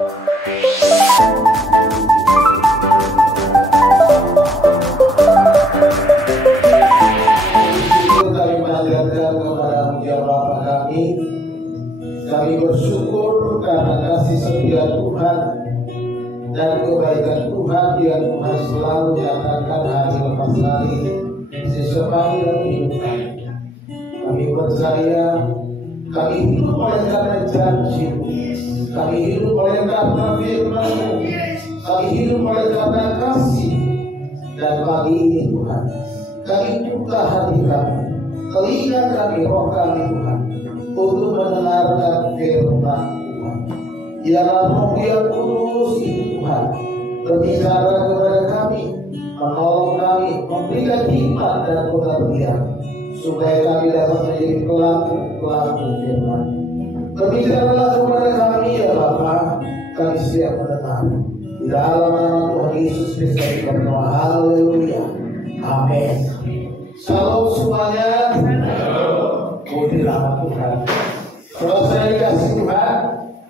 Kami bersyukur karena kasih setia Tuhan dan kebaikan Tuhan yang Tuhan selalu nyatakan hari lepas hari sepanjang hidup kami. Kami percaya kami hidup oleh karena janji, kami hidup oleh karena firman-Mu, kami hidup oleh karena kasih. Dan pagi ini Tuhan, kami buka hati kami, telinga kami, roh kami Tuhan, untuk mendengarkan firman Tuhan. Biarlah Roh yang kudus itu Tuhan berbicara kepada kami, menolong kami, memberikan hikmat dan pengertian, supaya kami dapat menjadi pelaku-pelaku firman. Berbicaralah kepada kami ya Bapa, kami siap mendengar. Di dalam nama Tuhan Yesus Kristus berdoa. Haleluya. Amin. Salam semuanya. Puji nama Tuhan. Kalau saya dikasih Tuhan,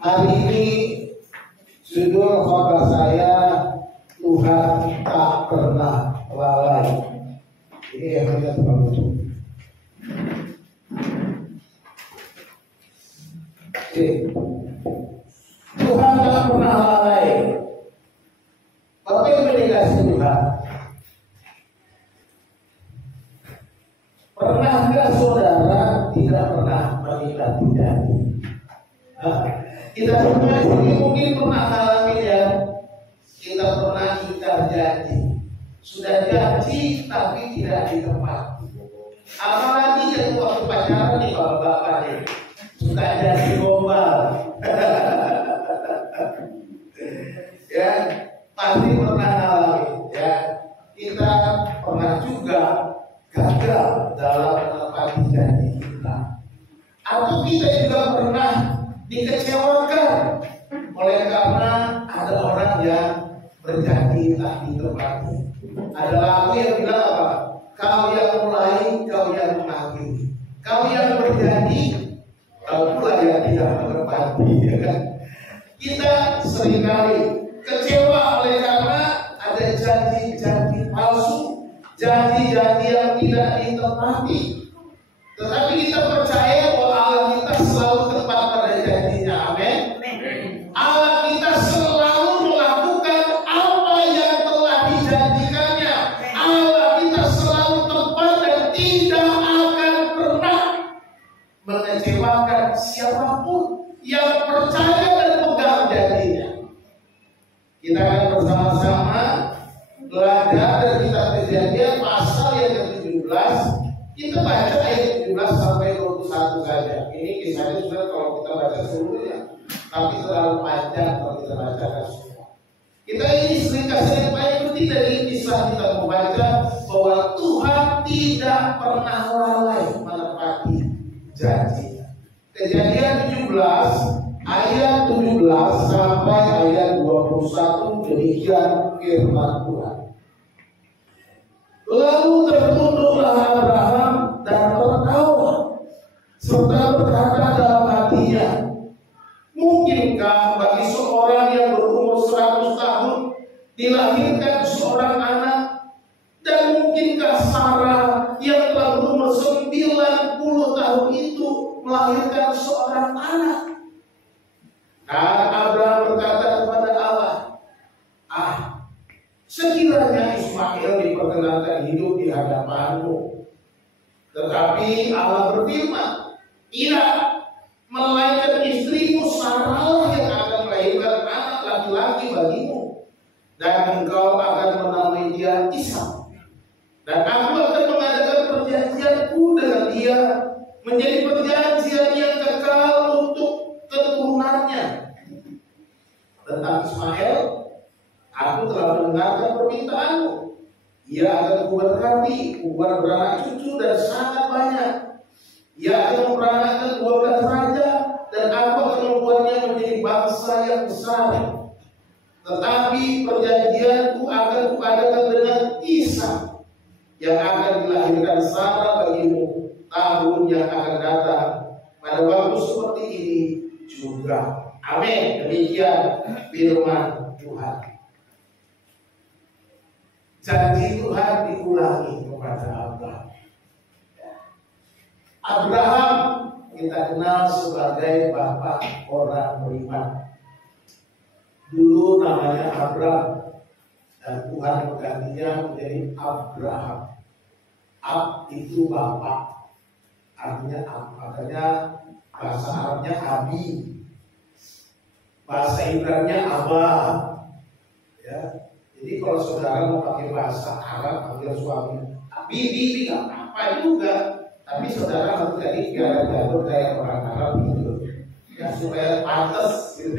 hari ini judul khotbah saya, Tuhan tak pernah lalai. Ini yang kita tahu. Tuhan tak pernah lalai. Apa yang dikasih Tuhan? Pernahkah saudara tidak pernah mengikat janji? Kita semua ini mungkin pernah alami ya. Kita pernah ikat janji. Sudah janji tapi tidak ditepati. Apalagi yang waktu pacaran nih bapak-bapak nih, suka janji gombal. Ya, pasti pernah alami ya. Kita pernah juga gagal dalam menepati janji kita, atau kita juga pernah dikecewakan oleh karena ada orang yang berjanji tak ditepati. Ada lagu yang bilang apa? Kau yang mulai, kau yang mengakhiri. Kau yang berjanji, kau pula yang tidak menepati. Ya kan? Kita seringkali kecewa oleh karena ada janji-janji palsu, janji-janji yang tidak ditepati. Tetapi kita percaya bahwa Allah kita selalu tepat pada janjinya. Amin. Allah kita selalu melakukan apa yang telah dijanjikannya. Allah kita selalu tepat dan tidak akan pernah mengecewakan siapapun yang percaya dan pegang janjinya. Kita akan bersama-sama belajar dari kitab Kejadian pasal yang ke-17. Kita baca ayat 17 sampai 21 saja. Ini kisahnya sudah kalau kita baca seluruhnya, tapi terlalu panjang kalau kita bacakan semua. Kita ini sering kasih yang paling penting dari kisah kita membaca bahwa Tuhan tidak pernah lalai menepati janji. Kejadian 17 ayat 17 sampai ayat 21 demikian firman Tuhan. Lalu tertunduklah Abraham dan tertawa, serta berkata dalam hatinya, mungkinkah bagi seorang yang berumur 100 tahun dilahirkan seorang anak? Dan mungkinkah Sarah yang telah berumur 90 tahun itu melahirkan seorang anak? Dan Abraham berkata kepada Allah, sekiranya Ismail diperkenankan hidup di hadapan-Mu. Tetapi Allah berfirman, tidak, melainkan istrimu Sarah yang akan melahirkan anak laki-laki bagimu, dan engkau akan menamai dia Ishak. Dan aku akan mengadakan perjanjianku dengan dia menjadi perjanjian yang kekal untuk keturunannya. Tentang Ismail, aku telah mendengarkan permintaanmu. Ia akan kuberkati, kubuat beranak cucu dan sangat banyak. Ia akan memperanakkan 12 raja, dan aku akan membuatnya menjadi bangsa yang besar. Tetapi perjanjianku akan kuadakan dengan Ishak, yang akan dilahirkan Sarah bagimu tahun yang akan datang. Pada waktu seperti ini juga. Amin. Demikian firman Tuhan. Janji Tuhan diulangi kepada Abraham. Abraham kita kenal sebagai bapak orang beriman. Dulu namanya Abraham dan Tuhan menggantinya menjadi Abraham. Ab itu bapak, artinya ab, makanya bahasa Arabnya Abi, bahasa Ibrani-nya Abah. Ya, jadi kalau saudara mau pakai bahasa Arab, panggil suami Bibi, nggak apa-apa juga. Tapi saudara harus jadi gara-gara kayak orang Arab gitu, ya supaya pantas gitu.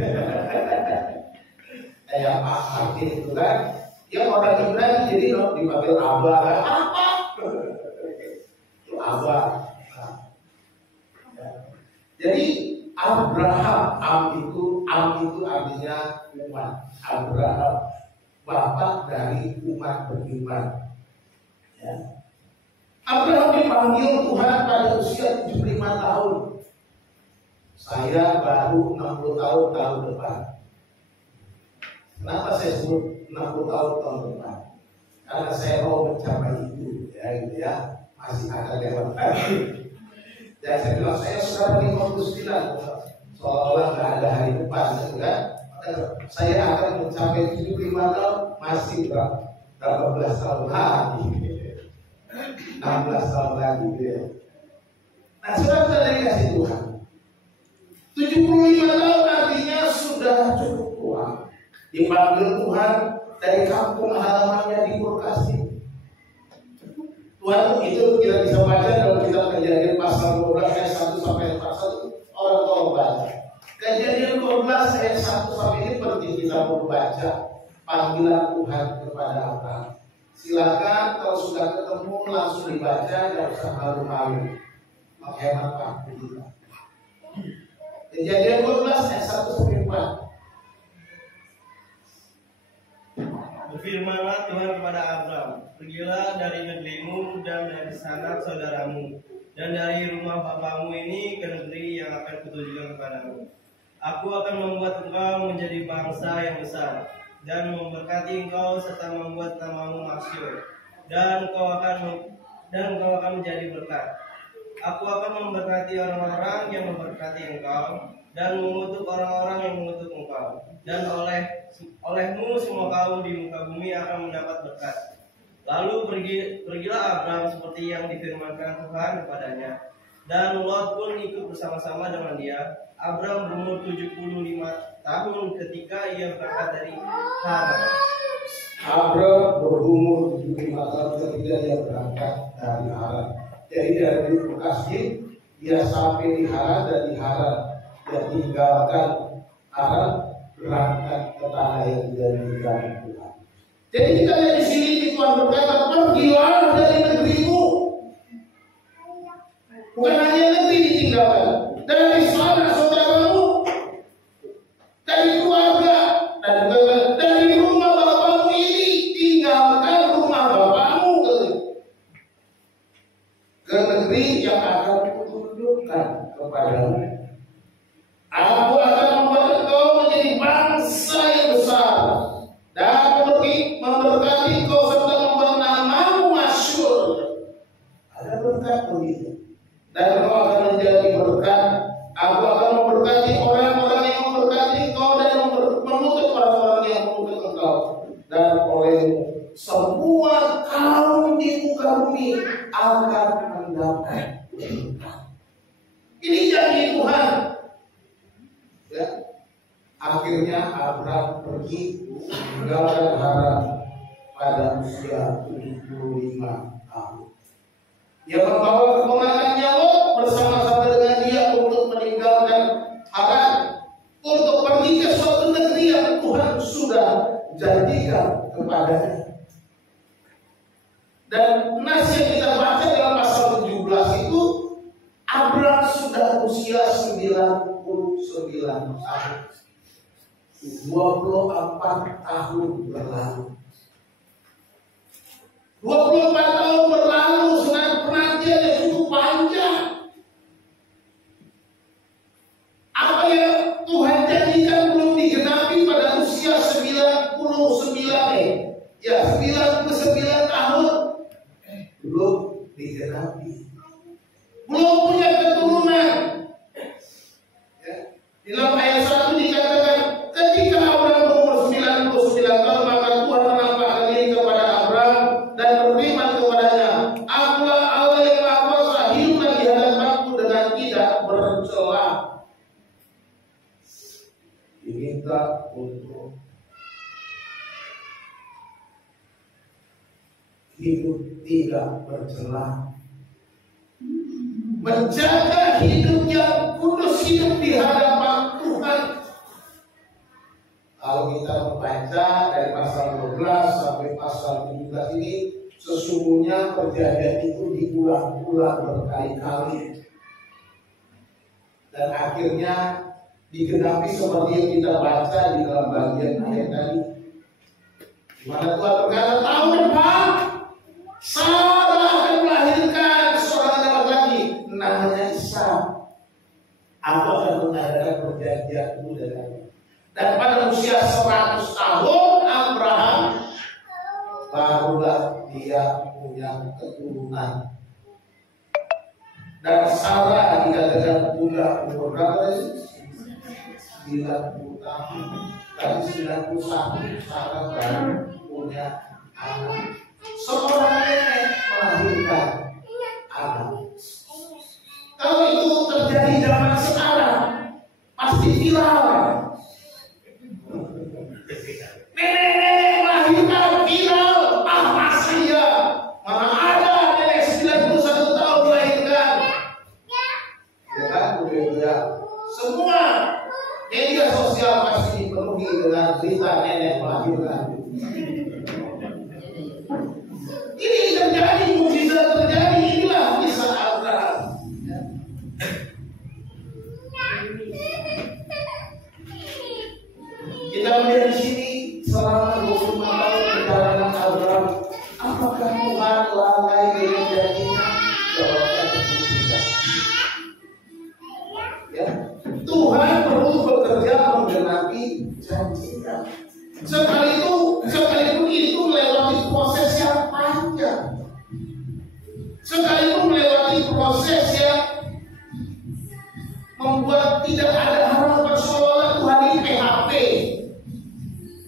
Kayak Pak Martin itu kan, ya orang Ibrani jadi dipanggil Abah, apa? Itu Abah. Nah, ya. Jadi Abraham, Am itu artinya umat. Abraham, bapak dari umat beriman. Ya. Abraham dipanggil Tuhan pada usia 75 tahun. Saya baru 60 tahun depan. Kenapa saya sebut 60 tahun depan? Karena saya mau mencapai itu, ya gitu ya. Masih ada lewat lagi. Dan saya bilang saya sudah 59, seolah-olah nggak ada hari depan, gitu kan? Saya akan mencapai 75 tahun, masih berapa belas tahun lagi, 16 tahun lagi, gitu ya. Nah, sudah dikasih Tuhan. 75 tahun artinya sudah cukup tua. Dipanggil Tuhan dari kampung halamannya di Purkasi. Tuhan itu kita bisa baca dalam kitab Kejadian pasal 12 ayat 1 sampai 41. Orang tolong baca. Kejadian 12 ayat 1 sampai ini penting kita membaca panggilan Tuhan kepada Abraham. Silakan kalau sudah ketemu langsung dibaca, tidak usah malu-malu. Menghemat waktu kita. Kejadian 12 ayat 1 sampai 4. Berfirmanlah Tuhan kepada Abraham, pergilah dari negerimu dan dari sanak saudaramu dan dari rumah bapamu ini ke negeri yang akan kutujukan kepadamu. Aku akan membuat engkau menjadi bangsa yang besar dan memberkati engkau serta membuat namamu masyhur dan engkau akan menjadi berkat. Aku akan memberkati orang-orang yang memberkati engkau dan mengutuk orang-orang yang mengutuk engkau, dan olehmu semua kaum di muka bumi akan mendapat berkat. Lalu pergilah Abraham seperti yang difirmankan Tuhan kepadanya, dan Lot pun ikut bersama-sama dengan dia. Abraham berumur 75 tahun ketika ia berangkat dari Haran. Abraham berumur 75 tahun ketika dia berangkat dari Haran. Jadi dari Bekasi dia sampai di Haran, dan di Haran dia tinggalkan Haran, berangkat ke tanah yang dijanjikan Tuhan. Jadi kita lihat di sini Tuhan berkata, pergilah dari negerimu. Bukan hanya negeri ditinggalkan, dari saudara saudaramu, dari keluarga, dan dari rumah bapakmu ini, tinggalkan rumah bapakmu ke negeri yang akan kutunjukkan kepadamu. Aku akan membuat engkau menjadi bangsa yang besar dan memberkati engkau serta membuat namamu masyhur. Ada berkat begitu. Dan engkau akan menjadi berkat. Aku akan memberkati orang-orang yang memberkati engkau dan mengutuk orang-orang yang mengutuk engkau. Dan olehmu semua kaum di muka bumi akan mendapat berkat. Ini janji Tuhan. Ya. Akhirnya Abraham pergi meninggalkan Haran pada usia 75 tahun. Dia membawa keponakannya Lot bersama-sama dengan dia untuk meninggalkan Haran, untuk pergi ke suatu negeri yang Tuhan sudah janjikan kepadanya. Dan nas yang kita baca dalam pasal 17 itu, Abraham sudah usia 99 tahun. 24 tahun berlalu. 24 tahun berlalu, sudah penantian yang cukup panjang. Apa yang dikatakan ketika Abraham berumur 99 tahun maka Tuhan menampakkan diri kepada Abraham dan berfirman kepadanya, Akulah Allah yang Maha Kuasa, hiduplah di hadapanku dengan tidak bercela. Diminta untuk hidup tidak bercela, menjaga hidupnya kudus, hidup di hadapan Tuhan. Kalau kita membaca dari pasal 12 sampai pasal 17 ini, sesungguhnya perjanjian itu diulang-ulang berkali-kali dan akhirnya digenapi seperti yang kita baca di dalam bagian ayat tadi, di mana Tuhan berkata, tahun depan Sarah akan melahirkan seorang anak laki-laki namanya Ishak. Aku akan mengadakan perjanjianku dengannya. Dan pada usia 100 tahun Abraham barulah dia punya keturunan. Dan Sarah dikatakan budak umur berapa sih? 90 tahun. Dari 91 Sarah baru punya anak. Seorang nenek melahirkan anak. Kalau itu terjadi zaman sekarang, pasti viral. Nenek melahirkan viral. Ah, masa ya? Mana ada nenek 91 tahun melahirkan? Ya kan, udah. Semua media sosial pasti dipenuhi dengan berita nenek melahirkan. Ini terjadi, mukjizat terjadi. Inilah kisah Abraham. Kita melihat di sini selama 25 tahun perjalanan Abraham, apakah Tuhan lalai dengan janjinya? Jawabnya tidak. Ya, Tuhan perlu bekerja menggenapi janjinya. Sekalipun itu melewati proses yang panjang, sekalipun melewati proses yang membuat tidak ada harapan, seolah Tuhan ini PHP,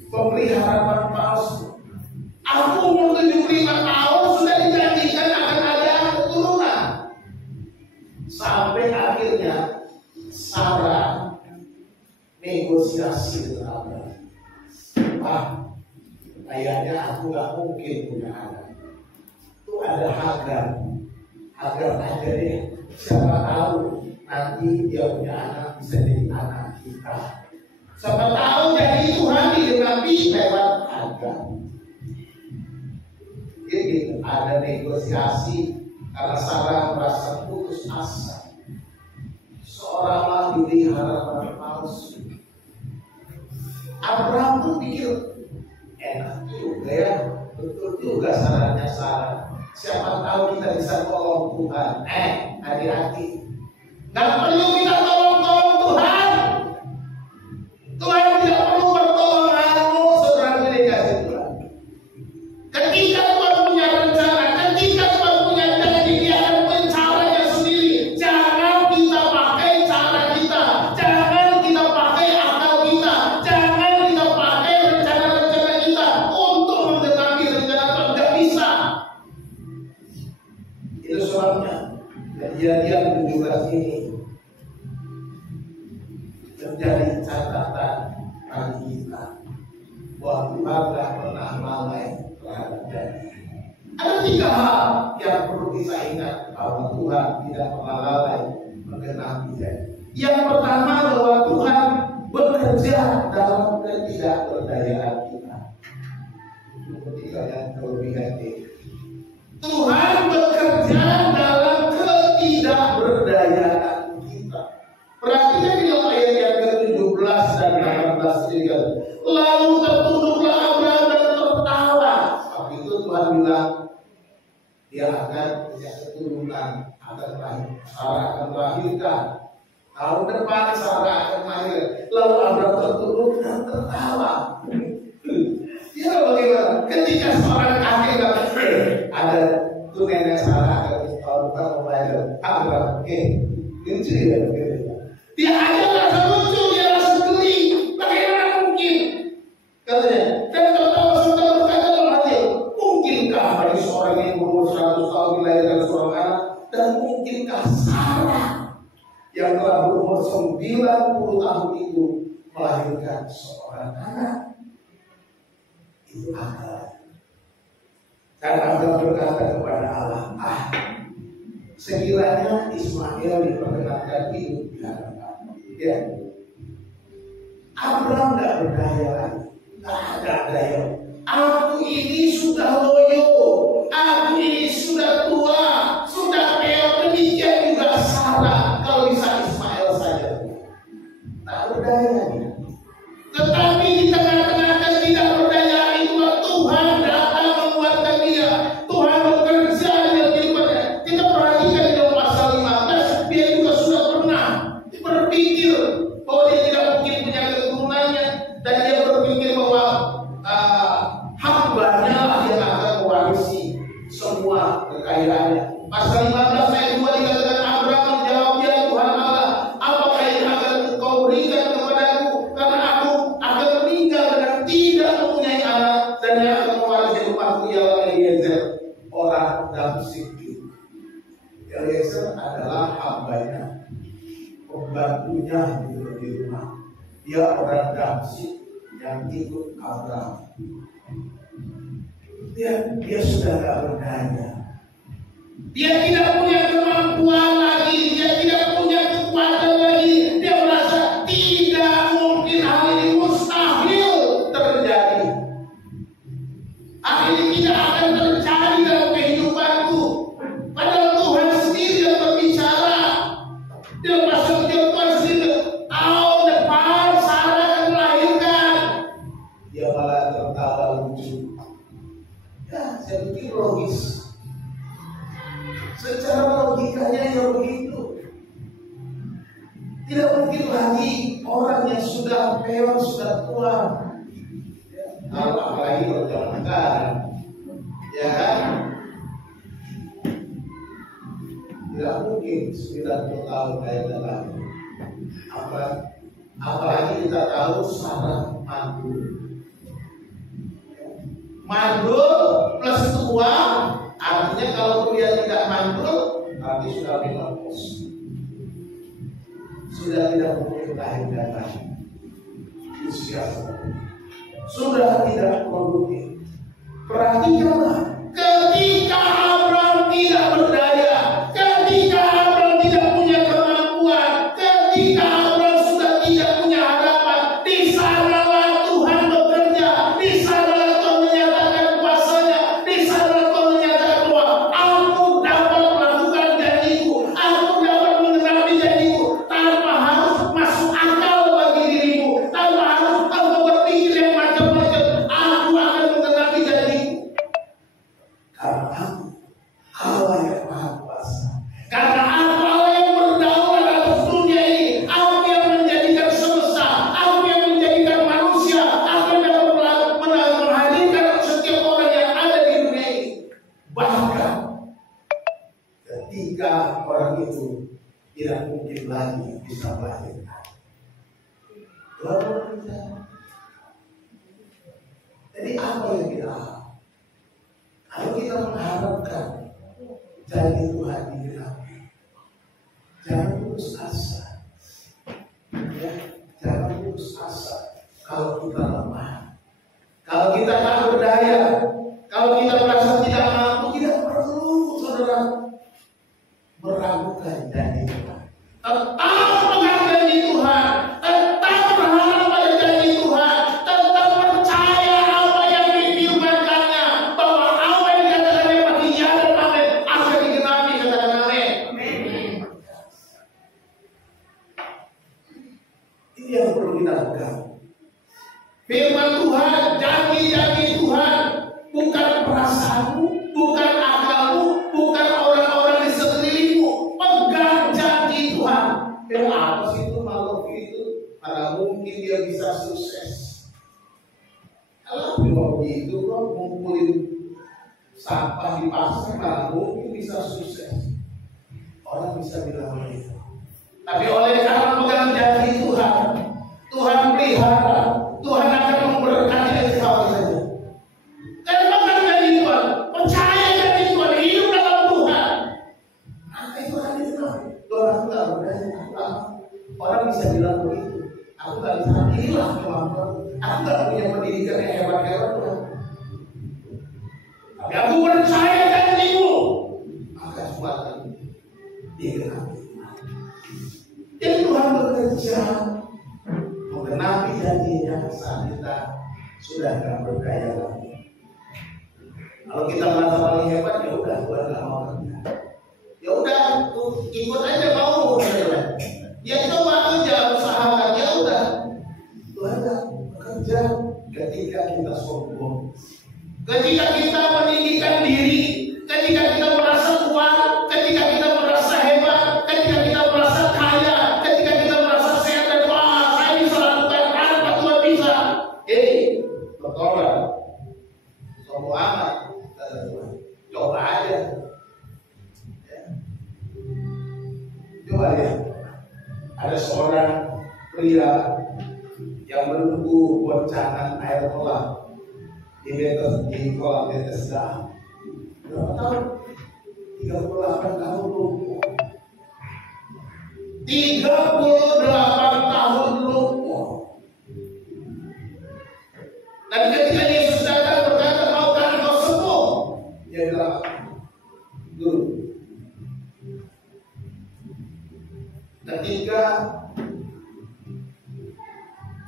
memberi harapan palsu. Aku umur 75 tahun sudah dijanjikan akan ada keturunan, sampai akhirnya Sarah negosiasi dengan Abraham. Kayaknya aku gak mungkin punya anak. Itu ada Hagar aja deh. Siapa tahu nanti dia punya anak bisa jadi anak kita. Siapa tahu jadi Tuhan digenapi lewat Hagar. Jadi ada negosiasi karena Sarah merasa putus asa. Seorang diberi harapan palsu. Abraham pun pikir enak juga ya, betul juga sarannya Sarah. Siapa tahu kita bisa tolong Tuhan. Hati-hati. Gak perlu kita tolong Tuhan. Tuhan tidak perlu pertolonganmu, saudara dikasih Tuhan. Ketika Tuhan punya rencana, ketika Tuhan punya janji, Dia akan mencaranya sendiri. Jangan kita pakai cara kita, jangan kita pakai akal kita, jangan kita pakai rencana-rencana kita untuk menggenapi rencana Tuhan. Tidak bisa. Itu sebabnya Kejadian 17 ini menjadi catatan bagi kita bahwa Tuhan tidak pernah lalai terhadap janji. Ada 3 hal yang perlu kita ingat bahwa Tuhan tidak pernah lalai menggenapi janji. Yang pertama bahwa Tuhan bekerja dalam ketidakberdayaan kita. Itu ketika yang kelebihan ini. Tuhan bekerja dalam ketidakberdayaan kita. Perhatikan di ayat yang ke-17 dan 18 ini kan. Lalu tertunduklah Abraham dan tertawa. Waktu itu Tuhan bilang dia akan punya keturunan, Sarah akan melahirkan. Tahun depan Sarah akan lahir. Lalu Abraham tertunduk dan tertawa. Ya bagaimana? Ketika seorang kakek ada tuh nenek Sarah tahun depan mau lahir. Abraham, lucu ya. Dia ada rasa lucu, dia rasa geli. 90 tahun itu melahirkan seorang anak. Itu akal. Dan Abraham berkata kepada Allah, sekiranya Ismail diperkenankan hidup di hadapan. Ya. Abraham tidak berdaya lagi, tidak ada daya. Aku ini sudah loyo, aku ini sudah tua, sudah peot, demikian juga Sarah. Kalau bisa Ismail saja, tak berdaya. Tetapi di tengah-tengah tidak berdaya itu Tuhan datang menguatkan dia. Tuhan bekerja dalam kehidupannya. Kita perhatikan di dalam pasal 15, dia juga sudah pernah berpikir bahwa dia tidak mungkin punya keturunannya, dan dia berpikir bahwa hambanya lah yang akan mewarisi semua kekayaannya. Pasal 15 ayat 2 dikatakan, Abraham menjawab, ya Tuhan Allah, apakah yang akan Engkau berikan kepadaku? Karena aku akan meninggal dan tidak mempunyai anak, dan yang akan mewarisi rumahku ialah Eliezer, orang Damsyik. Eliezer adalah hambanya, pembantunya di rumah. Dia orang Damsyik yang ikut Abraham. Dia sudah tidak berdaya. Dia tidak punya kemampuan lagi, dia tidak punya kekuatan lagi. Dia merasa tidak mungkin, hal ini mustahil terjadi. Hal ini tidak akan terjadi dalam kehidupanku. Padahal Tuhan sendiri yang berbicara. Dia masuk ke Tuhan sendiri. Tahun depan Sarah akan melahirkan. Dia malah tertawa lucu. Ya, saya pikir logis. Secara logikanya ya begitu. Tidak mungkin lagi orang yang sudah peot, sudah tua, apalagi berjalan sekarang, ya kan? Tidak mungkin 90 tahun kayak lagi. Apalagi kita tahu Sarah mandul. Mandul plus tua, artinya kalau dia tidak mandul, berarti sudah menopause, sudah tidak mungkin melahirkan lagi, usia sudah tidak produktif. Perhatikanlah, ketika Abraham tidak berdaya, ketika Abraham tidak punya kemampuan, ketika Abraham sudah tidak punya harapan, di sanalah Tuhan bekerja, di sanalah Tuhan menyatakan kuasanya, di sanalah Tuhan menyatakan bahwa aku dapat melakukan janjiku, aku dapat menggenapi janjiku, tanpa harus masuk akal bagi dirimu, tanpa harus engkau berpikir yang macam-macam. Aku akan menggenapi janjiku. Karena aku Allah yang Maha Kuasa. Karena aku Allah yang berdaulat atas dunia ini. Aku yang menjadikan semesta. Aku yang menjadikan manusia. Aku yang dapat menghadirkan setiap orang yang ada di dunia ini. Bahkan ketika orang itu tidak mungkin lagi bisa melahirkan, Tuhan bekerja. Jadi apa yang kita harapkan? Kalau kita mengharapkan janji Tuhan digenapi, jangan putus asa. Ya, jangan putus asa. Kalau kita lemah, kalau kita tak berdaya, kalau kita merasa tidak mampu, tidak perlu saudara meragukan janji Tuhan. Tetap pegang janji Tuhan, tetap berharap pada janji Tuhan, tetap percaya apa yang difirmankannya, bahwa apa yang dikatakannya pasti ya dan amin, akan digenapi. Katakan amin. Ini yang perlu kita pegang. Firman Tuhan, janji-janji Tuhan, bukan perasaanmu, bukan akalmu, bukan orang-orang di sekelilingmu. Pegang janji Tuhan. Apa sih itu makhluk itu? Mana mungkin dia bisa sukses? Kalau begitu kok ngumpulin sampah di pasar, mana mungkin bisa sukses? Orang bisa bilang begitu. Tapi oleh karena pegang janji Tuhan, Tuhan pelihara, Tuhan akan memberkati engkau saja. Dan pegang janji Tuhan, percaya janji Tuhan, hidup dalam Tuhan. Maka itu akan digenapi. Orang tak berdaya. Orang inilah kemampuan. Aku nggak punya pendidikan yang hebat-hebat. Tapi aku percaya janjimu, maka kekuatan digenapi. Jadi Tuhan bekerja menggenapi janjinya saat kita sudah nggak berdaya lagi. Kalau kita merasa paling hebat, ya udah Tuhan nggak mau kerja. Ya udah, ikut aja mau. Ya coba aja usahakan, ya udah. Tuhan nggak bekerja ketika kita sombong. Ketika kita meninggikan diri, ketika kita merasa kuat, ketika kita merasa hebat, ketika kita merasa kaya, ketika kita merasa sehat dan wah, saya bisa lakukan apa Tuhan bisa. Bertobat, sombong amat, kata Tuhan. Coba aja. Coba lihat, ada seorang pria yang menunggu goncangan air kolam di kolam Bethesda. Berapa tahun? 38 tahun lumpuh. 38 tahun lumpuh. Dan ketika Yesus datang berkata, maukah engkau sembuh? Dia bilang, dulu. Ketika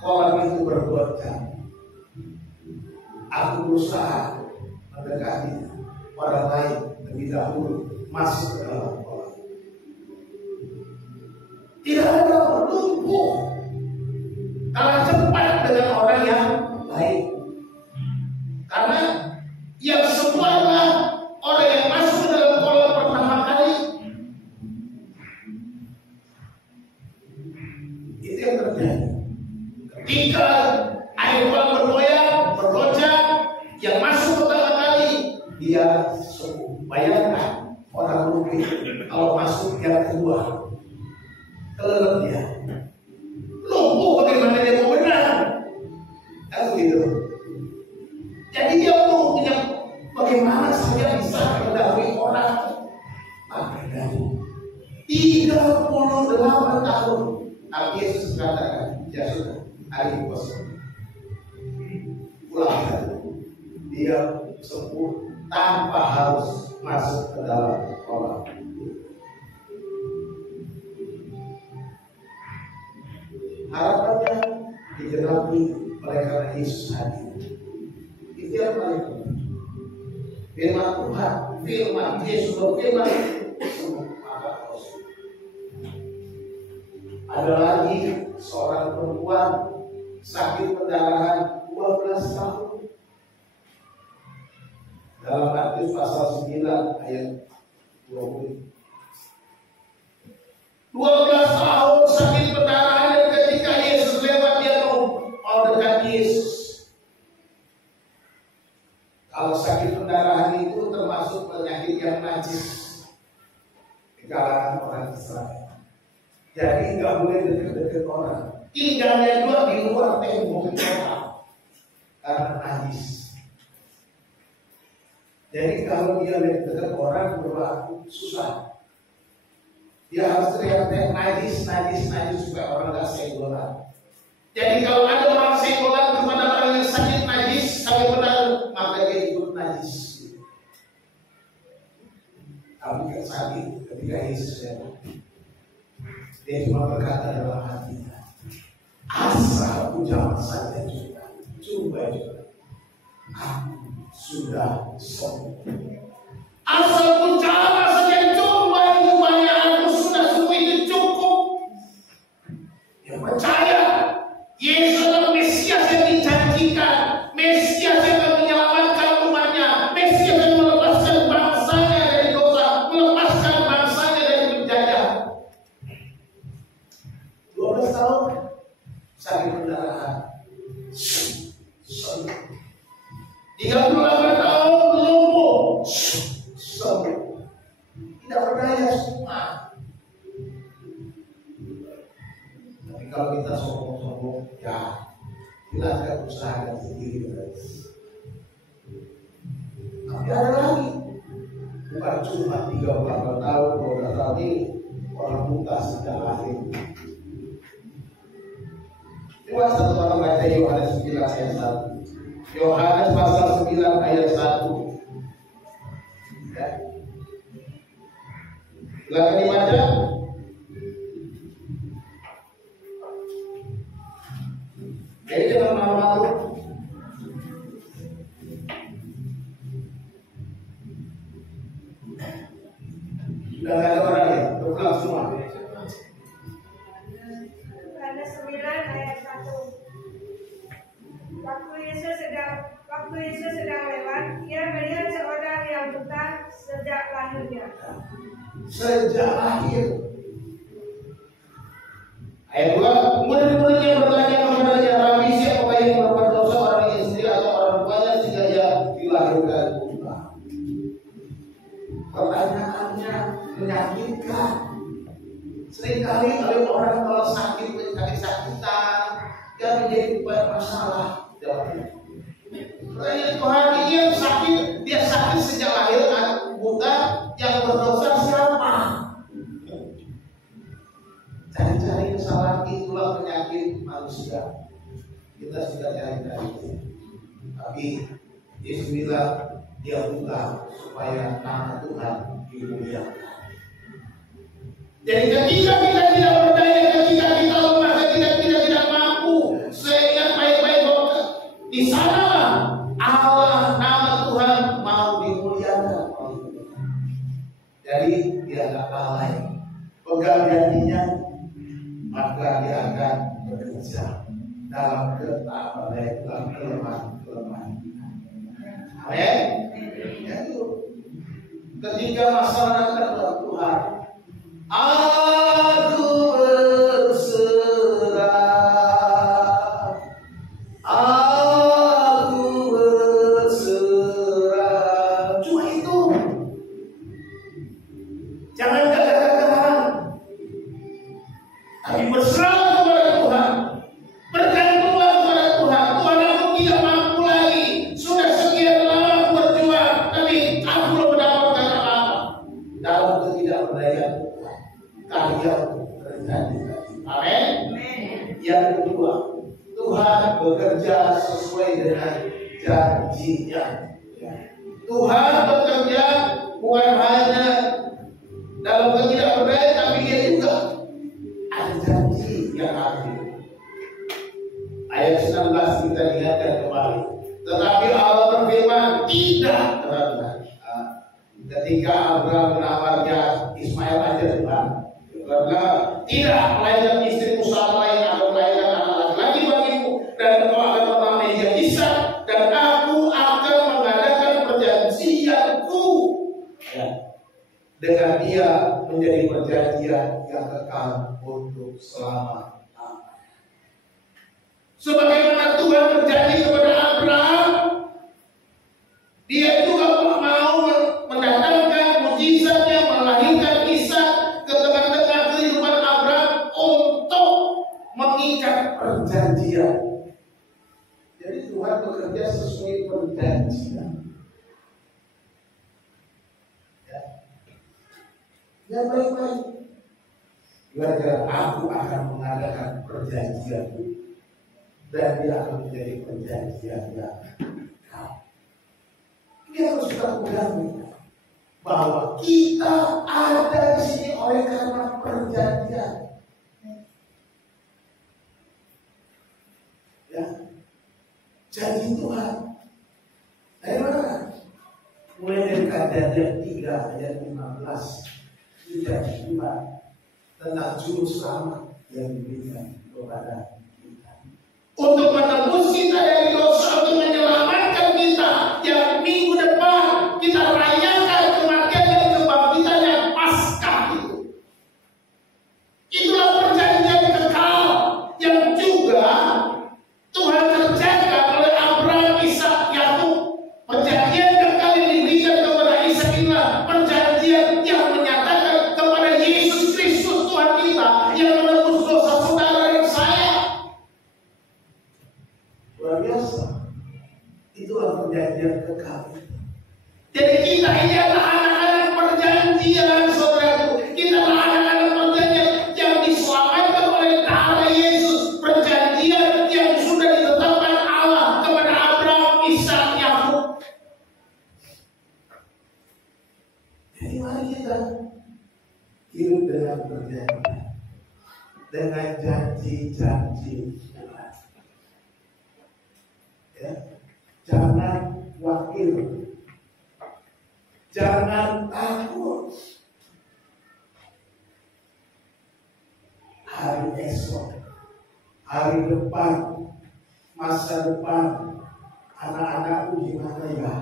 kolam itu bergoncang, aku berusaha mendekati orang lain lebih dahulu masuk ke dalam kolam. Tidak ada lumpuh kalah cepat dengan orang yang lain, karena yang semua adalah orang yang masuk ke dalam kolam pertama kali. Itu yang terjadi ketika air kolam bergoyang, yang masuk pertama kali dia sembuh. Bayangkan orang mungkin kalau masuk yang kedua, kelelep dia, lumpuh, bagaimana dia mau benar? Kan begitu. Jadi dia punya bagaimana saya bisa mendahului orang? Maka dari 38 tahun, tapi Yesus katakan, ya sudah, hari kosong. Pulang, dia sembuh tanpa harus masuk ke dalam kolam. Harapannya digenapi oleh karena Yesus hadir. Itu yang paling penting. Firman Tuhan, firman Yesus berfirman, maka kosong. Ada lagi seorang perempuan sakit pendarahan 12 tahun. Dalam Matius pasal 9 ayat 20. 12 tahun sakit pendarahan, dan ketika Yesus lewat dia mau dekat Yesus. Kalau sakit pendarahan itu termasuk penyakit yang najis di kalangan orang Israel. Jadi nggak boleh dekat-dekat orang. Tinggalnya juga di luar tembok kota karena najis. Jadi kalau dia dekat orang berlaku susah. Dia harus teriak-teriak najis supaya orang nggak senggolan. Jadi kalau ada orang senggolan kepada orang yang sakit najis, sakit pendarahan, maka dia ikut najis. Tapi sakit ketika Yesus lewat, dia cuma berkata dalam hatinya, asal ucapan saja juga, aku sudah sembuh. Asal ucapan saja rupanya aku sudah sembuh, itu cukup. Yang percaya Yesus adalah Mesias yang dijanjikan, Mesias yang akan menyelamatkan umatnya, Mesias yang melepaskan bangsanya dari dosa, melepaskan bangsanya dari penjajah. 12 tahun sakit pendarahan, 38 tahun lumpuh, sembuh. Tidak berdaya semua. Tapi kalau kita sombong-sombong, ya silakan usahakan sendiri, guys. Tapi ada lagi, bukan cuma 38 tahun, 12 tahun ini orang buta sudah lahir. Puas teman-teman baca Yohanes 9 ayat 1. Yohanes pasal 9 ayat 1. Ya. Silakan dibaca. Jadi jangan malu-malu. Sudah nggak ada orang ya, berulang semua. Yohanes 9 ayat 1. Waktu Yesus sedang lewat, ia melihat seorang yang buta sejak lahirnya. Sejak lahir. Ayat 2, murid-muridnya bertanya kepadanya, Rabi, siapa yang berbuat dosa, orang yang sendiri atau orang tuanya sehingga ia dilahirkan buta? Pertanyaannya menyakitkan. Seringkali oleh orang kalau sakit sakit-sakitan dia menjadi banyak masalah. Pertanyaan Tuhan, ini yang sakit, dia sakit sejak lahir kan? Buta, yang berdosa siapa? Cari-cari kesalahan itulah penyakit manusia. Kita sudah cari-cari, tapi Yesus bilang dia buka supaya nama Tuhan dimuliakan. Jadi ketika kita tidak berdaya, ketika kita lemah, ketika kita tidak mampu, seingat baik-baik bahwa di sanalah Allah, nama Tuhan mau dimuliakan. Jadi dia tak lalai, pegang janjinya, maka dia akan bekerja dalam ketaatan, dalam kelemahan. Amin. Ketika masalah datang Tuhan, aku berserah, aku berserah. Cuma itu. Jangan gagah-gagahan, tapi berserah kepada Tuhan. Bergantunglah kepada Tuhan. Tuhan, aku tidak mampu lagi. Sudah sekian lama aku berjuang, tapi aku belum mendapatkan apa-apa. Dalam ketidakberdayaan Tuhan, karyaku terjadi. Amin. Yang kedua, Tuhan bekerja sesuai dengan janjinya. Tuhan bekerja bukan hanya dalam ketidakberdayaan, tapi dia juga ada janji yang adil. Ayat 19 kita lihatkan kembali. Tetapi Allah berfirman, tidak, teman-teman. Ketika Abraham menawarnya Ismail aja Tuhan, tidak, melainkan istrimu sama lain atau melahirkan anak laki-laki bagimu, dan engkau akan menamai dia Ishak, dan aku akan mengadakan perjanjianku dengan dia menjadi perjanjian yang kekal untuk selama-lamanya. Sebagaimana Tuhan berjanji kepada Abraham, dia juga mau mendatangkan mujizatnya, melahirkan Ishak ke tengah-tengah kehidupan Abraham untuk mengikat perjanjian. Jadi Tuhan bekerja sesuai perjanjian. Yang baik-baik. Gara-gara aku akan mengadakan perjanjianku, dan dia akan menjadi perjanjian yang kekal. Ini harus kita pegang bahwa kita ada di sini oleh karena perjanjian. Ya, janji Tuhan. Dari mana? Mulai dari Kejadian 3 ayat 15. Tidak Tuhan tentang juru selamat yang diberikan kepada kita untuk menebus kita dari dosa, untuk menyelamatkan kita. Yang minggu depan kita rayakan kematian dan kebangkitan yang Paskah itu. Itulah perjanjian kekal yang juga Tuhan kerjakan oleh Abraham, Ishak, Yakub. Perjanjian kekal yang diberikan kepada Ishak inilah perjanjian yang menyatakan kepada Yesus Kristus Tuhan kita yang menebus dosa saudara dan saya. Luar biasa. Itulah perjanjian kekal. Jadi kita ini adalah anak-anak perjanjian, saudaraku. Kita adalah anak-anak perjanjian yang diselamatkan oleh darah Yesus. Perjanjian dengan janji-janji Tuhan. Ya. Jangan khawatir, jangan takut. Hari esok, hari depan, masa depan, anak-anakku gimana ya?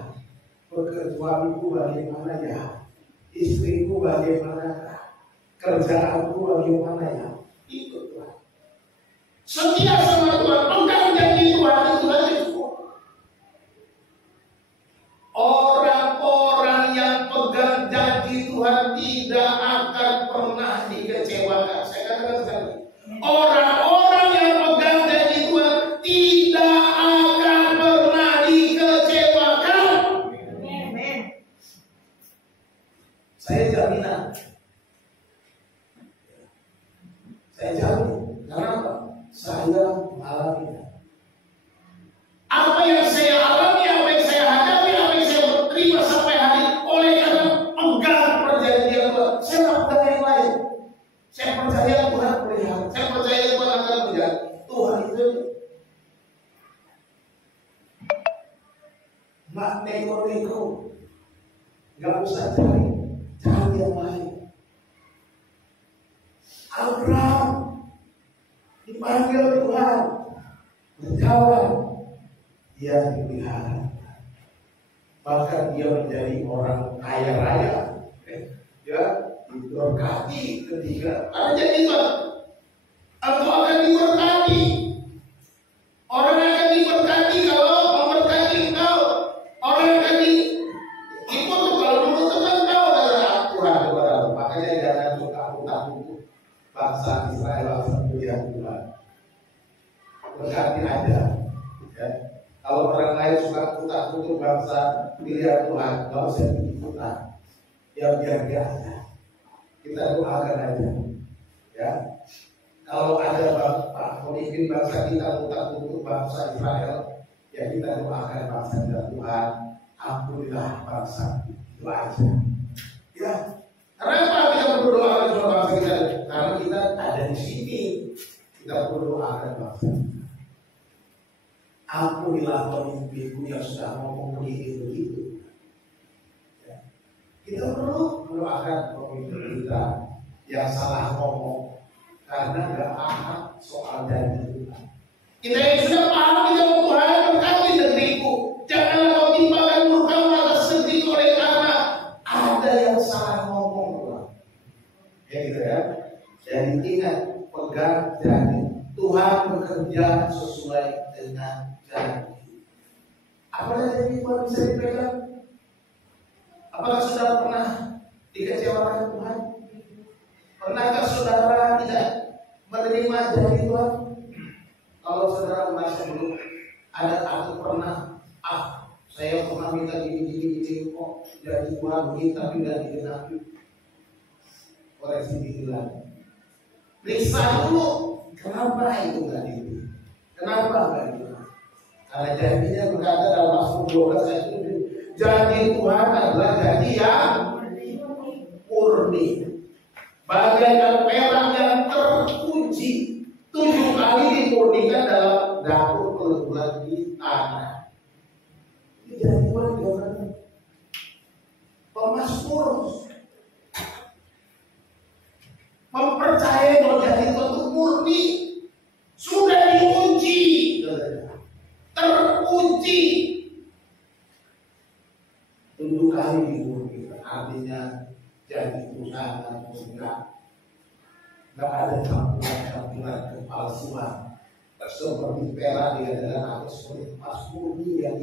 Pekerjaanku bagaimana ya? Istriku bagaimana? Kerjaanku bagaimana ya? Itu Tuhan. Setia sama Tuhan, pegang janji Tuhan, itu saja cukup. Orang-orang yang pegang janji Tuhan tidak akan pernah dikecewakan. Saya katakan sekali, orang-orang yang pegang janji Tuhan tidak akan pernah dikecewakan. Amin. Saya jaminan. Saya jamin. Kenapa? Saya mengalaminya. Apa yang saya alami, apa yang saya hadapi, apa yang saya terima sampai hari ini, oleh karena pegang perjanjian Tuhan. Saya tidak pegang yang lain. Saya percaya Tuhan pelihara. Saya percaya Tuhan akan menjaga. Tuhan itu nggak nego-nego. Nggak usah cari yang lain. Abraham dipanggil Tuhan berjalan, dia dipelihara, bahkan dia menjadi orang kaya raya, ya diberkati ketika ada jadi Tuhan. Engkau akan diberkati. Orang akan diberkati kalau memberkati engkau. Orang akan ikut kalau menguntungkan engkau adalah Tuhan kepada. Makanya jangan suka takut bangsa Israel, bangsa pilihan Tuhan. Berkati aja. Ya. Kalau orang lain suka takut bangsa pilihan Tuhan, nggak usah diikutan. Ya biar aja. Kita doakan aja. Ya. Kalau ada pemimpin bangsa kita takut bangsa Israel, ya kita doakan bangsa kita, Tuhan, ampunilah bangsa itu aja. Ya. Kenapa kita berdoa kepada bangsa kita? Karena kita ada di sini. Kita berdoakan bangsa. Ampunilah pemimpinku yang sudah ngomong begitu. Ya. Kita perlu mendoakan pemimpin kita yang salah ngomong karena nggak paham soal janji Tuhan. Kita yang sudah paham, kita Tuhan berkati negeriku. Janganlah kau timpakan murkamu atas negeri oleh karena ada yang salah ngomong Tuhan. Ya gitu ya. Jadi ingat, pegang janji. Tuhan bekerja sesuai dengan janji. Apakah janji Tuhan bisa dipegang? Apakah saudara pernah dikecewakan Tuhan? Pernahkah saudara tidak menerima janji Tuhan? Kalau saudara merasa belum ada, aku pernah, saya pernah minta gini kok janji Tuhan begini tapi tidak digenapi. Koreksi diri lagi. Periksa dulu, kenapa itu nggak diberi? Kenapa nggak diberi? Karena janjinya berkata dalam Mazmur 12 ayat 7, janji Tuhan adalah janji yang murni, bagaikan perak yang teruji 7 kali dimurnikan dalam dapur peleburan di tanah. Ini janji Tuhan gimana? Pemazmur mempercayai bahwa janji Tuhan itu murni, sudah diuji, teruji 7 kali dimurnikan. Artinya janji Tuhan enggak ada campuran kepalsuan. Seperti perak diadakan atau seperti emas murni yang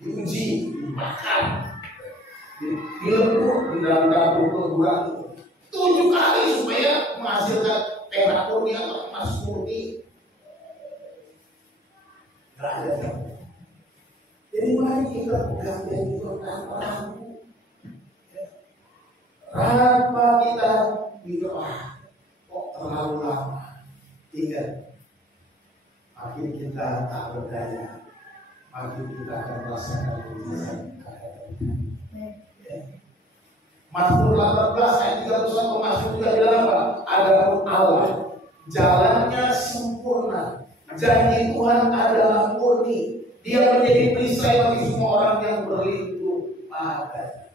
diuji, dimakan, dilebur di dalam dapur peleburan 7 kali supaya menghasilkan perak murni atau emas murni. Tidak ada campuran. Jadi mari kita pegang janji Tuhan ragu. Apa kita berdoa kok terlalu lama? Ingat, makin kita tak berdaya, makin kita akan merasakan kebiasaan kehadiran. Mazmur 18 ayat 31 masuk juga bilang apa? Adapun Allah jalannya sempurna, janji Tuhan adalah murni, Dia menjadi perisai bagi semua orang yang berlindung padanya.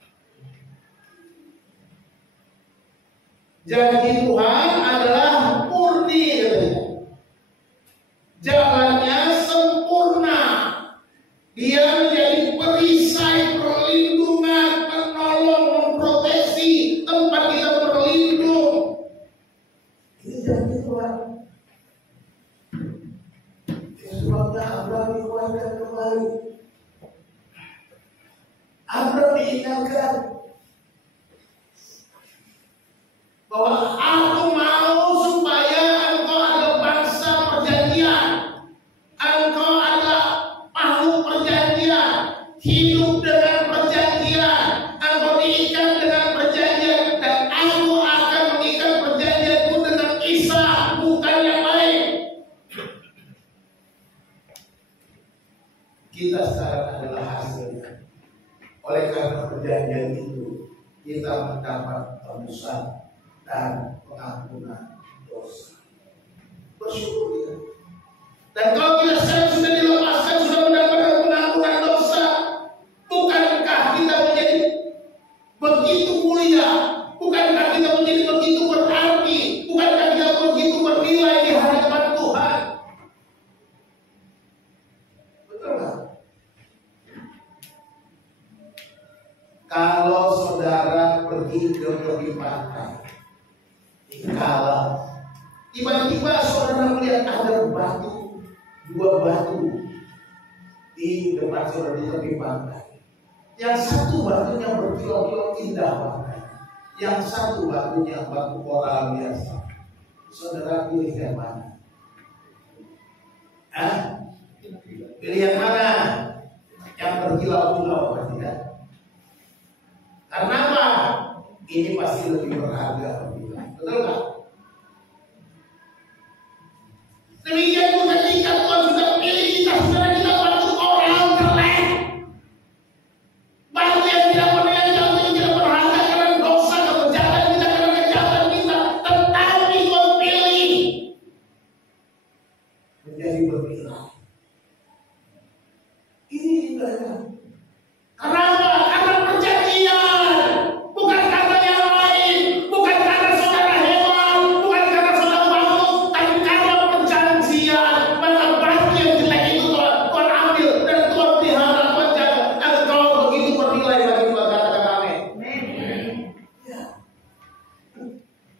Janji Tuhan adalah murni, katanya. Jalannya sempurna, Dia menjadi perisai perlindungan, penolong, memproteksi tempat kita berlindung. Ini janji Tuhan. Sebabnya Abraham dikeluarkan kembali. Abraham diingatkan bahwa aku mau supaya engkau ada bangsa perjanjian, engkau ada makhluk perjanjian, hidup dengan perjanjian, engkau diikat dengan perjanjian, dan aku akan mengikat perjanjianku dengan Ishak, bukan yang lain. Kita sekarang adalah hasilnya. Oleh karena perjanjian itu, kita mendapat tebusan dan pengampunan dosa. Bersyukur kita. Dan kalau kita sekarang sudah dilepaskan, sudah mendapatkan pengampunan dosa, bukankah kita menjadi begitu mulia? Bukankah kita menjadi begitu berarti? Bukankah kita begitu bernilai di hadapan Tuhan? Betul nggak? Kalau saudara pergi ke tepi pantai, kalau tiba-tiba saudara melihat ada batu, dua batu di depan saudara di tepi pantai. Yang satu batunya berkilau-kilau indah warnanya, yang satu batunya batu koral biasa. Saudara pilih yang mana? Pilih yang mana? Yang berkilau-kilau, berarti kan? Karena apa? Ini pasti lebih berharga. Betul nggak? Demikian juga ketika Tuhan sudah pilih kita, saudara, kita batu koral jelek, batu yang tidak bernilai, yang tidak berharga karena dosa kejahatan kita, karena kejahatan kita, tetapi Tuhan pilih menjadi bernilai. Ini indahnya. Kenapa? Karena perjanjian, bukan karena yang lain, bukan karena saudara hebat, bukan karena saudara bagus, tapi karena perjanjian. Maka batu yang jelek itu Tuhan ambil dan Tuhan pelihara, Tuhan jaga. Engkau begitu bernilai bagi Tuhan, katakan amin. Ya.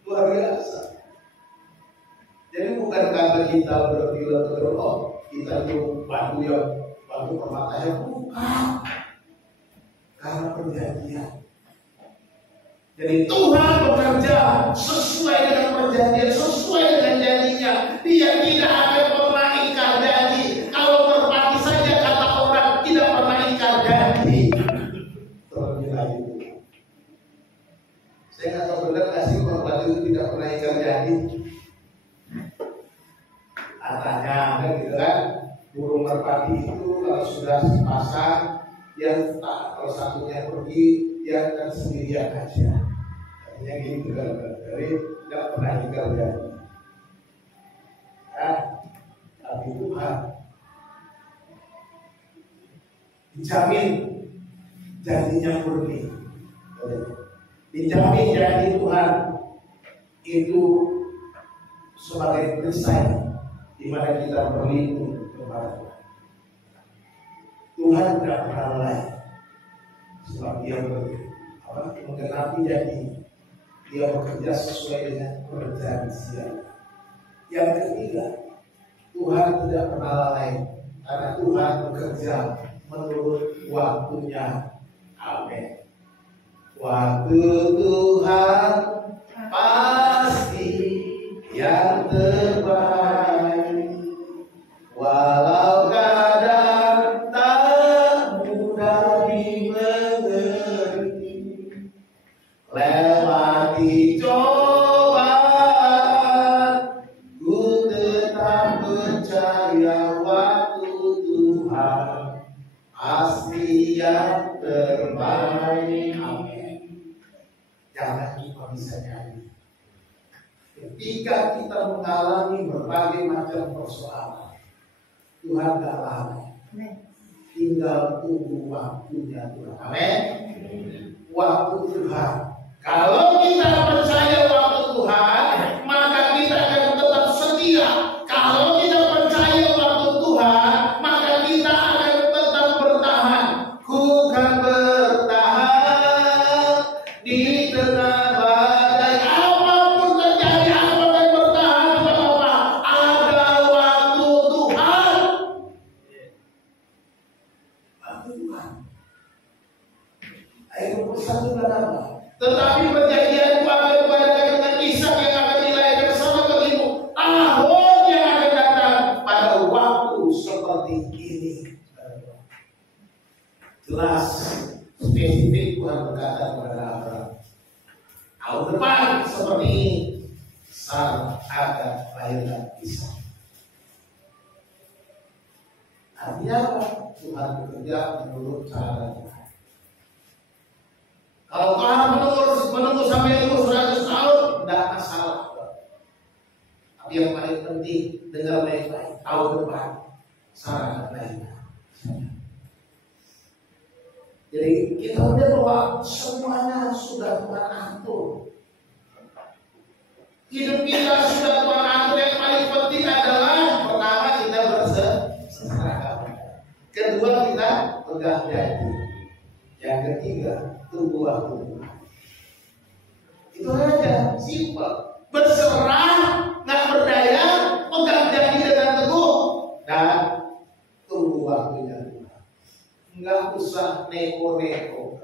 Luar biasa. Jadi bukan karena kita berkilau-kilau, oh kita itu batu permata yang bukan. Karena perjanjian. Jadi Tuhan bekerja sesuai dengan perjanjian, sesuai dengan janjinya. Dia tidak akan pernah ingkar janji. Kalau berbagi saja kata orang, tidak pernah ingkar janji. Tergila itu. Saya nggak tahu benar nggak sih berbagi itu tidak pernah ingkar janji. Katanya kan gitu kan, burung merpati itu kalau sudah sepasang, yang tak, kalau satunya pergi, dia akan sendirian aja. Artinya gitu kan, dari tidak pernah ingkar janji. Tapi Tuhan dijamin janjinya murni. Dijamin janji Tuhan itu sebagai perisai di mana kita berlindung kepada Tuhan. Tuhan tidak pernah lalai, sebab Dia menggenapi janji. Dia bekerja sesuai dengan perjanjian. Yang ketiga, Tuhan tidak pernah lalai karena Tuhan bekerja menurut waktunya. Amin. Waktu Tuhan pasti yang terbaik, walau kadang tak mudah dimengerti. Lewati cobaan, ku tetap percaya waktu Tuhan pasti yang terbaik. Amin. jangan kita bisa nyanyi. Ketika kita mengalami berbagai macam persoalan, Tuhan gak lama, tinggal tunggu waktunya Tuhan. Amin. Waktu Tuhan. Kalau kita percaya waktu Tuhan, maka kita akan tetap setia. Kalau kita percaya waktu Tuhan, maka kita akan tetap bertahan. Ku kan bertahan di tengah badai, apapun terjadi, aku akan bertahan. Kenapa? Ada waktu Tuhan. Waktu Tuhan. Ayat 21 apa? Tetapi perjanjianku akan kepadamu dengan Ishak yang akan dilahirkan bersama bagimu. Tahun yang akan datang pada waktu seperti ini. Jelas, spesifik Tuhan berkata kepada Abraham, tahun depan seperti ini Sarah akan melahirkan Ishak. Artinya apa? Tuhan bekerja menurut cara Tuhan. Kalau Tuhan menunggu sampai umur 100 tahun, tidak masalah. Tapi yang paling penting, dengar baik-baik, tahun depan Sarah lainnya. Jadi kita melihat bahwa semuanya sudah Tuhan atur. Hidup kita sudah Tuhan atur. Yang paling penting adalah pertama kita berserah. Kedua kita pegang janji. Yang ketiga tunggu waktu. Itu aja, simpel. Berserah, nggak berdaya, pegang janji dengan teguh, dan tunggu waktunya Tuhan. Nggak usah neko-neko.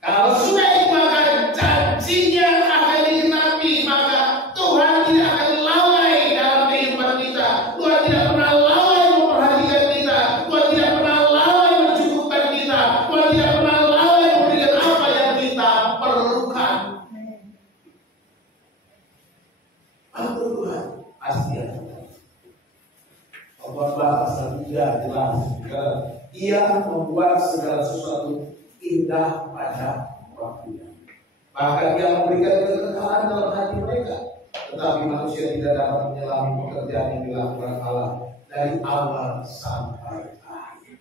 Kalau sudah dimakan janjinya akan digenapi, maka Tuhan tidak akan lalai dalam kehidupan kita. Tuhan tidak pernah lalai memperhatikan kita. Tuhan tidak pernah lalai mencukupkan kita. Tuhan tidak pernah lalai memberikan apa yang kita perlukan. Waktu Tuhan pasti ada. Khotbah pasal 3 jelas. Ia membuat segala sesuatu indah pada waktunya. Bahkan Dia memberikan kekekalan dalam hati mereka. Tetapi manusia tidak dapat menyelami pekerjaan yang dilakukan Allah dari awal sampai akhir.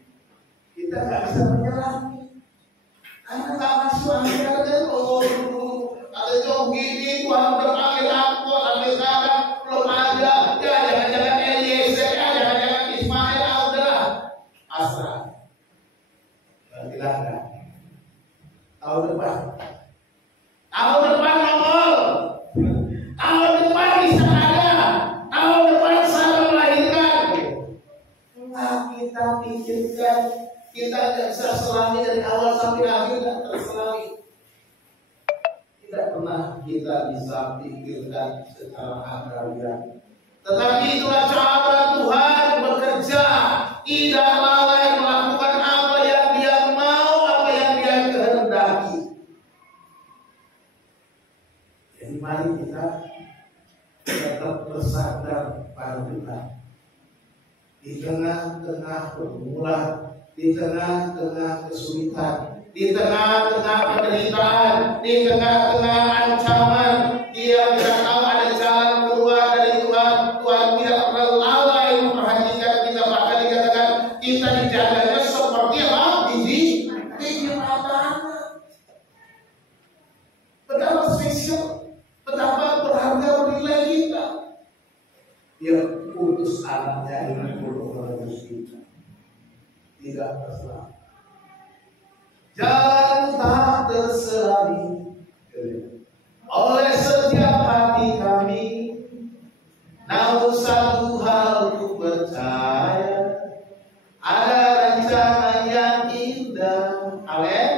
Kita nggak bisa menyelami. Karena nggak masuk akal kan? Oh, ada begini Tuhan berpanggil aku sampai sekarang belum ada. Ya jangan-jangan Eliezer, ya jangan-jangan Ismail, adalah asrah. Tidak ada. Tahun depan nongol. Tahun depan bisa ada. Tahun depan Sarah melahirkan. Nah, kita pikirkan, kita tidak bisa selami dari awal sampai akhir, tidak terselami. Tidak pernah kita bisa pikirkan secara agrarian. Tetapi itulah cara Tuhan bekerja. Tidak lalai melakukan apa yang Dia mau, apa yang Dia kehendaki. Jadi mari kita tetap bersandar pada Tuhan. Di tengah-tengah pergumulan, di tengah-tengah kesulitan, di tengah-tengah penderitaan, di tengah-tengah ancaman, Dia tidak tahu ada jalan keluar dari Tuhan. Tuhan tidak pernah lalai memperhatikan kita. Bahkan dikatakan kita dijaganya seperti apa? Biji mata. Betapa spesial, betapa berharga bernilai kita. Dia putus anaknya dengan menebus kita. Tidak terserah. Jangan tak terselami oleh setiap hati kami. Namun satu hal ku percaya, ada rencana yang indah. Amin.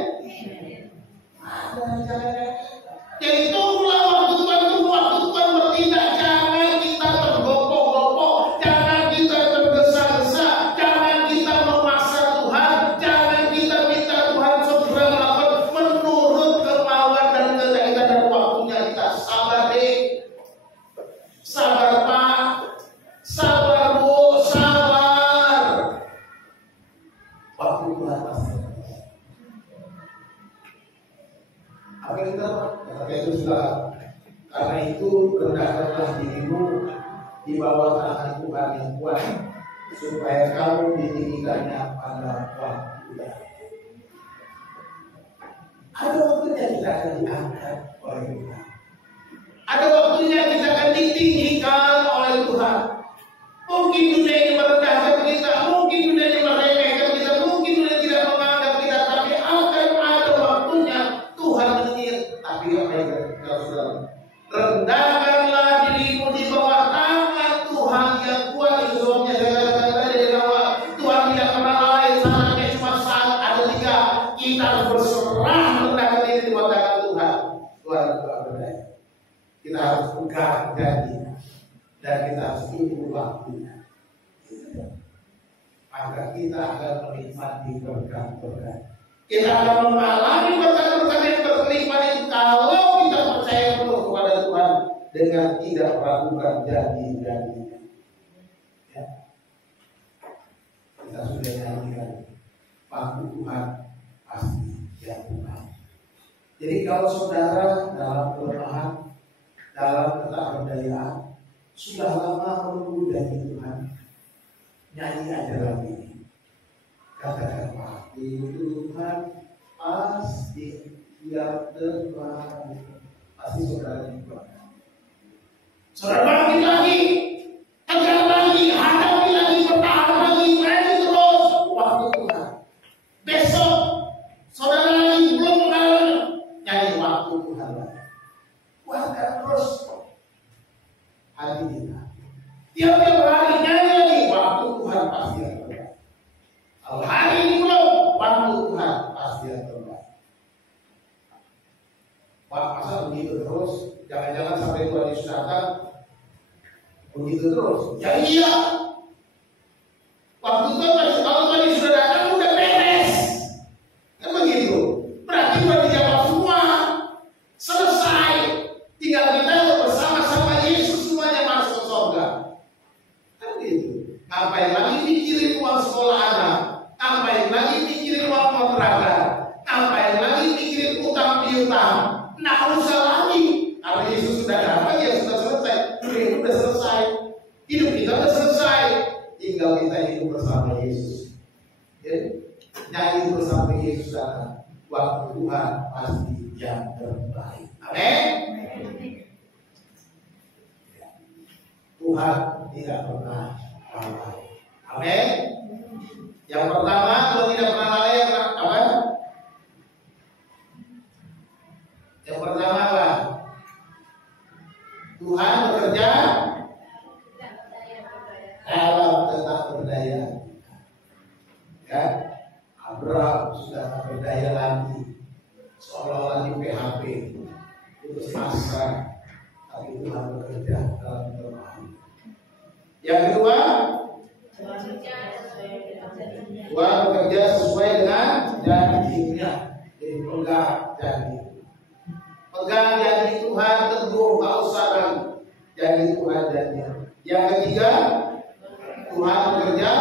Ada rencana yang indah. Jadi tunggulah waktu Tuhan, tunggu waktu Tuhan bertindak. Jangan kita tergopoh-gopoh, jangan kita tergesa-gesa, jangan kita memaksa Tuhan, jangan kita minta Tuhan segera melakukan menurut kemauan dan kehendak kita dan waktunya. Kita sabar deh, sabar Pak, sabar Bu, sabar iman Tuhan yang kuat, supaya kamu ditinggikannya pada waktunya. Ada waktunya kita akan diangkat oleh Tuhan. Ada waktunya kita akan ditinggikan oleh Tuhan. Mungkin dunia ini merendahkan kita, mungkin dunia ini meremehkan kita, mungkin dunia tidak menganggap kita, tapi akan ada waktunya Tuhan meninggikan. Tapi kalau sudah rendahkanlah dirimu di bawah tangan Tuhan yang kuat. Itu sebabnya saya katakan tadi dari awal, Tuhan tidak pernah lalai. Sarannya cuma saat ada tiga. Kita harus berserah merendahkan diri di bawah tangan Tuhan. Tuhan berdaya. Kita harus pegang janjinya dan kita harus tunggu waktunya. Maka kita akan menikmati berkat-berkat. Kita akan mengalami berkat-berkat yang berlimpah itu kalau kita percaya penuh kepada Tuhan dengan tidak meragukan janji-janjinya. Ya. Kita sudah nyanyikan, waktu Tuhan pasti yang Tuhan. Jadi kalau saudara dalam kelemahan, dalam ketidakberdayaan, sudah lama menunggu janji Tuhan, nyanyi aja lagi. Katakan, waktu Tuhan pasti yang terbaik. Pasti saudara dibuatkan. Saudara bangkit lagi, tegar lagi, hadapi lagi, bertahan lagi, maju terus. Waktu Tuhan. Besok saudara lagi belum mengalami, nyanyi waktu Tuhan lagi. Kuatkan terus hati kita. Tiap-tiap hari nyanyi lagi, waktu Tuhan pasti yang terbaik. Kalau hari ini belum, waktu Tuhan pasti yang terbaik. Pak, masa begitu terus? Jangan-jangan sampai Tuhan Yesus datang begitu terus? Ya iya. Waktu Tuhan masih, kalau Tuhan Yesus sudah datang udah beres. Kan begitu. Berarti udah dijawab semua. Selesai. Tinggal kita bersama-sama Yesus semuanya masuk ke surga. Kan begitu. Ngapain lagi mikirin uang sekolah anak? Ngapain lagi mikirin uang kontrakan? Ngapain lagi mikirin utang piutang? Nggak usah lagi. Kalau Yesus sudah datang, ya sudah selesai. Hidup sudah selesai. Hidup kita sudah selesai. Tinggal kita hidup bersama Yesus. Jadi, nyanyi bersama Yesus datang. Waktu Tuhan pasti yang terbaik. Amin. Tuhan tidak pernah lalai. Amin. Yang pertama, Tuhan tidak pernah lalai. Apa? Yang pertama apa? Tuhan bekerja dalam tetap berdaya. Ya, Abraham sudah tak berdaya lagi, seolah-olah di PHP, putus asa, tapi Tuhan bekerja dalam kelemahan. Yang kedua, Tuhan bekerja sesuai dengan janjinya. Jadi pegang janji. Pegang janji Tuhan, teguh, gak usah ragu. Janji Tuhan janji. Yang ketiga, Tuhan bekerja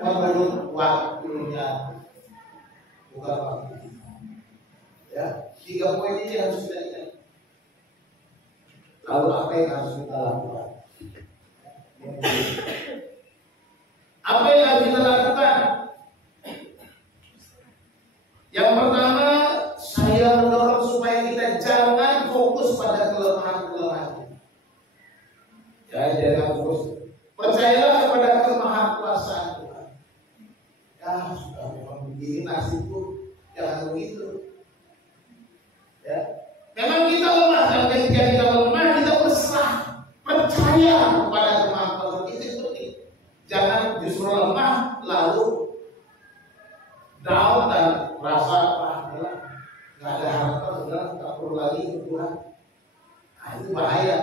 menurut waktunya, bukan waktu kita. Ya, 3 poin ini harus kita ingat. Lalu apa yang harus kita lakukan? Apa yang harus kita lakukan? Yang pertama, saya mendorong supaya kita jangan fokus pada kelemahan-kelemahan. Ya, jangan fokus. Percayalah kepada kemahakuasaan Tuhan. Ya, sudah memang begini nasibku, jangan begitu. Ya, memang kita lemah, dan ketika kita lemah, kita berserah, percaya kepada kemahakuasaan. Itu penting. Jangan justru lemah lalu down dan merasa nggak ada harapan, sudah nggak perlu lagi ke Tuhan. Nah, itu bahaya.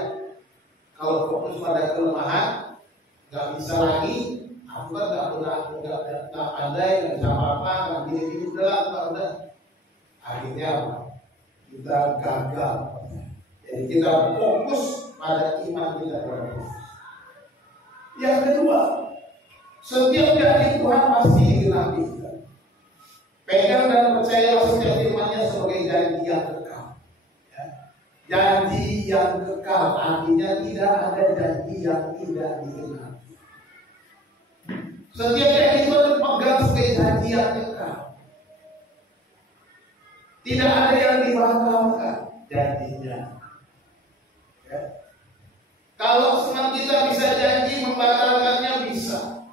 Kalau fokus pada kelemahan, nggak bisa lagi. Aku kan nggak pandai, nggak bisa apa-apa, nggak gini udah. Akhirnya apa? Kita gagal. Jadi kita fokus pada iman kita kepada Yesus. Yang kedua, setiap janji Tuhan pasti digenapi. Pegang dan percayalah setiap firman-Nya sebagai janji yang kekal. Ya. Janji yang kekal artinya tidak ada janji yang tidak digenapi. Setiap janji Tuhan dipegang sebagai janji yang kekal. Tidak ada yang dibatalkan janjinya. Ya. Kalau semua kita bisa janji, membatalkannya bisa.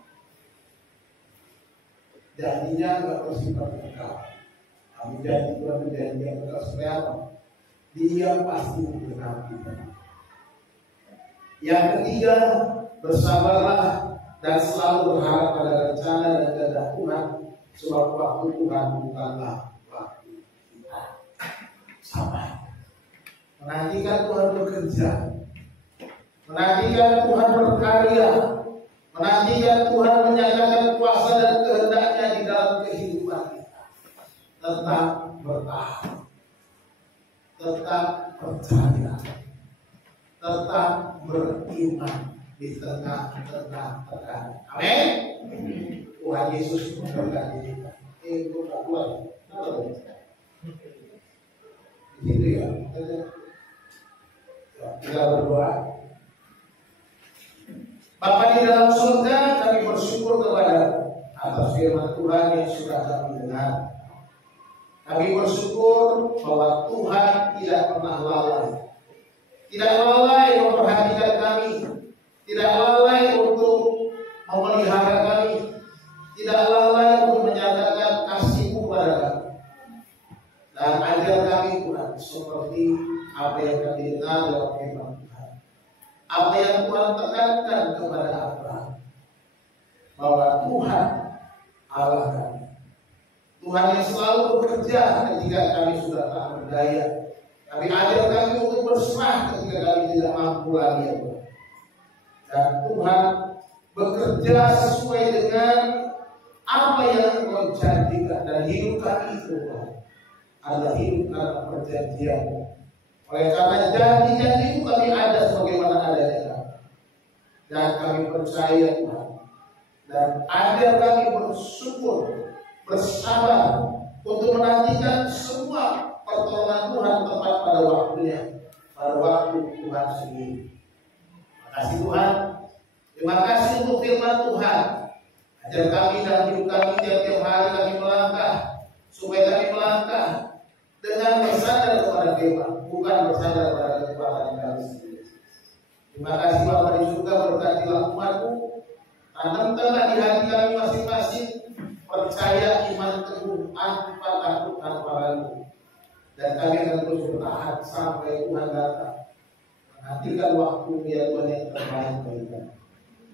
Janjinya nggak bersifat kekal. Kami janji Tuhan menjanji yang kekal seperti apa? Dia pasti membenarkan kita. Yang ketiga, bersabarlah dan selalu berharap pada rencana dan kehendak Tuhan, sebab waktu Tuhan bukanlah waktu kita. Sabar. Menantikan Tuhan bekerja, menantikan Tuhan berkarya, menantikan Tuhan menyatakan kuasa dan kehendaknya di dalam kehidupan kita. Tetap bertahan, tetap percaya, tetap beriman di tengah-tengah tekanan. Amin. Tuhan Yesus memberkati kita. Gitu ya. Kita berdoa. Bapa di dalam surga, kami bersyukur kepada atas firman Tuhan yang sudah kami dengar. Kami bersyukur bahwa Tuhan tidak pernah lalai. Tidak lalai memperhatikan kami, tidak lalai untuk memelihara kami, tidak lalai untuk menyatakan kasih-Mu kepada kami. Dan ajar kami Tuhan seperti apa yang kami dengar dalam firman Tuhan. Apa yang Tuhan tekankan kepada Abraham, bahwa Tuhan Allah kami, Tuhan yang selalu bekerja ketika kami sudah tak berdaya. Kami ajar kami untuk berserah ketika kami tidak mampu lagi, ya Tuhan. Dan Tuhan bekerja sesuai dengan apa yang Engkau janjikan, dan hidup kami itu Tuhan adalah hidup karena perjanjian. Oleh karena janji-janji itu kami ada sebagaimana adanya, dan kami percaya Tuhan, dan ajar kami bersyukur, bersabar untuk menantikan semua pertolongan Tuhan tepat pada waktunya, pada waktu Tuhan sendiri. Terima kasih Tuhan. Terima kasih untuk firman Tuhan. Ajar kami dalam hidup kami tiap-tiap hari kami melangkah, supaya kami melangkah dengan bersandar kepada firman, bukan bersandar pada kekuatan kami sendiri. Terima kasih Bapa di surga, berkatilah umat-Mu, tanamkanlah di hati kami masing-masing percaya, iman teguh, tanpa takut, tanpa ragu. Dan kami akan terus bertahan sampai Tuhan datang. Menantikan waktu ya Tuhan yang terbaik bagi kami.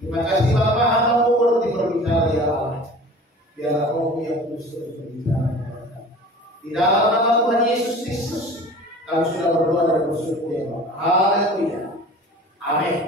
Terima kasih Bapa, hamba-Mu berhenti berbicara ya Allah. Biarlah Roh-Mu yang terus berbicara kepada kami. Di dalam nama Tuhan Yesus Kristus, kami sudah berdoa dan bersyukur ya Bapa. Haleluya. Amin.